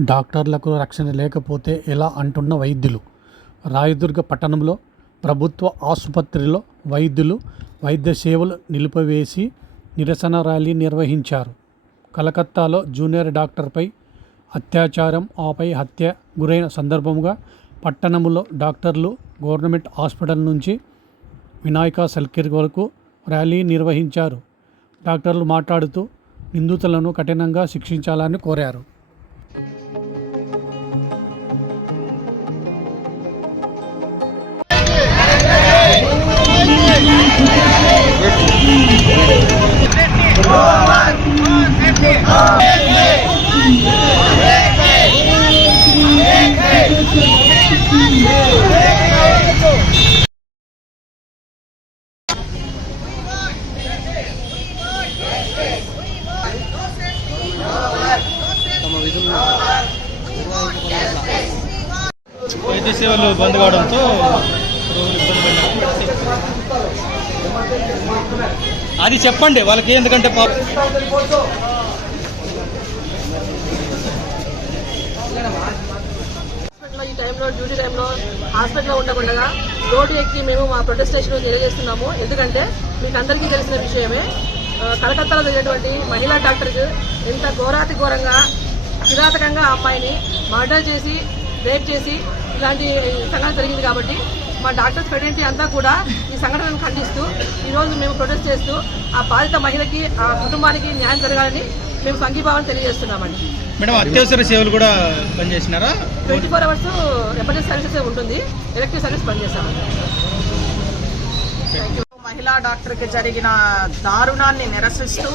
డాక్టర్లకు రక్షణ లేకపోతే ఎలా అంటున్న వైద్యులు? రాయదుర్గ పట్టణంలో ప్రభుత్వ ఆసుపత్రిలో వైద్యులు వైద్య సేవలు నిలిపివేసి నిరసన ర్యాలీ నిర్వహించారు. కలకత్తాలో జూనియర్ డాక్టర్పై అత్యాచారం ఆపై హత్య గురైన సందర్భంగా పట్టణంలో డాక్టర్లు గవర్నమెంట్ హాస్పిటల్ నుంచి వినాయక సల్కిర్ వరకు ర్యాలీ నిర్వహించారు. డాక్టర్లు మాట్లాడుతూ నిందితులను కఠినంగా శిక్షించాలని కోరారు. వైద్య సేవలు బంద్ కావడంతో అది చెప్పండి వాళ్ళకి ఎందుకంటే పాప ఈ టైంలో డ్యూటీ టైంలో హాస్పిటల్లో ఉండకుండా రోడ్డు ఎక్కి మేము మా ప్రొటెస్టేషన్ తెలియజేస్తున్నాము ఎందుకంటే మీకు అందరికీ తెలిసిన విషయమే కలకత్తాలో జరిగినటువంటి మహిళా డాక్టర్కి ఎంత ఘోరాతి ఘోరంగా కిరాతకంగా ఆ అమ్మాయిని మర్డర్ చేసి రేప్ చేసి ఇలాంటి సంఘటన జరిగింది కాబట్టి మా డాక్టర్స్ ఫెడరెంటీ అంతా కూడా ఈ సంఘటనను ఖండిస్తూ ఈరోజు మేము ప్రొటెస్ట్ చేస్తూ ఆ బాధిత మహిళకి ఆ కుటుంబానికి న్యాయం జరగాలని మేము సంఘీభావం తెలియజేస్తున్నామండి. మేడం అత్యవసర సేవలు కూడా పనిచేసినారా? Twenty four hours emergency services ఉంటుంది. ఎలక్టివ్ సర్వీస్ పనిచేస్తామండి. మహిళా డాక్టర్కి జరిగిన దారుణాన్ని నిరసిస్తూ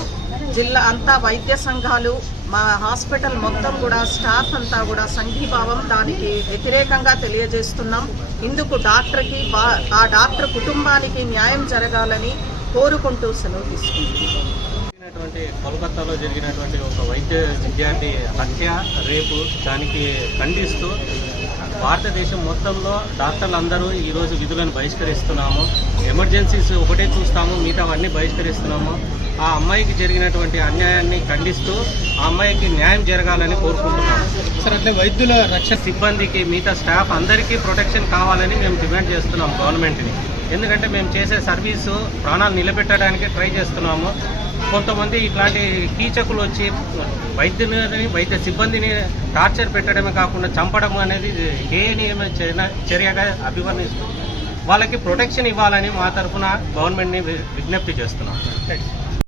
జిల్లా అంతా వైద్య సంఘాలు మా హాస్పిటల్ మొత్తం కూడా స్టాఫ్ అంతా కూడా సంఘీభావం దానికి వ్యతిరేకంగా తెలియజేస్తున్నాం. ఇందుకు డాక్టర్కి బా- ఆ డాక్టర్ కుటుంబానికి న్యాయం జరగాలని కోరుకుంటూ సెలవు తీసుకుంటున్నాం. కోల్కతాలో జరిగినటువంటి ఒక వైద్య విద్యార్థి హత్య రేపు దానికి ఖండిస్తూ భారతదేశం మొత్తంలో డాక్టర్లు అందరూ ఈరోజు విధులను బహిష్కరిస్తున్నాము. ఎమర్జెన్సీస్ ఒకటే చూస్తాము మిగతావన్నీ బహిష్కరిస్తున్నాము. ఆ అమ్మాయికి జరిగినటువంటి అన్యాయాన్ని ఖండిస్తూ ఆ అమ్మాయికి న్యాయం జరగాలని కోరుకుంటున్నాము. సార్ అట్లే వైద్యుల రక్షణ సిబ్బందికి మిగతా స్టాఫ్ అందరికీ ప్రొటెక్షన్ కావాలని మేము డిమాండ్ చేస్తున్నాం గవర్నమెంట్ని. ఎందుకంటే మేము చేసే సర్వీసు ప్రాణాలు నిలబెట్టడానికి ట్రై చేస్తున్నాము. కొంతమంది ఇట్లాంటి కీచకులు వచ్చి వైద్యుని వైద్య సిబ్బందిని టార్చర్ పెట్టడమే కాకుండా చంపడం అనేది హేయనీయమ చర్యగా అభివర్ణిస్తూ వాళ్ళకి ప్రొటెక్షన్ ఇవ్వాలని మా తరఫున గవర్నమెంట్ని వి- విజ్ఞప్తి చేస్తున్నాం.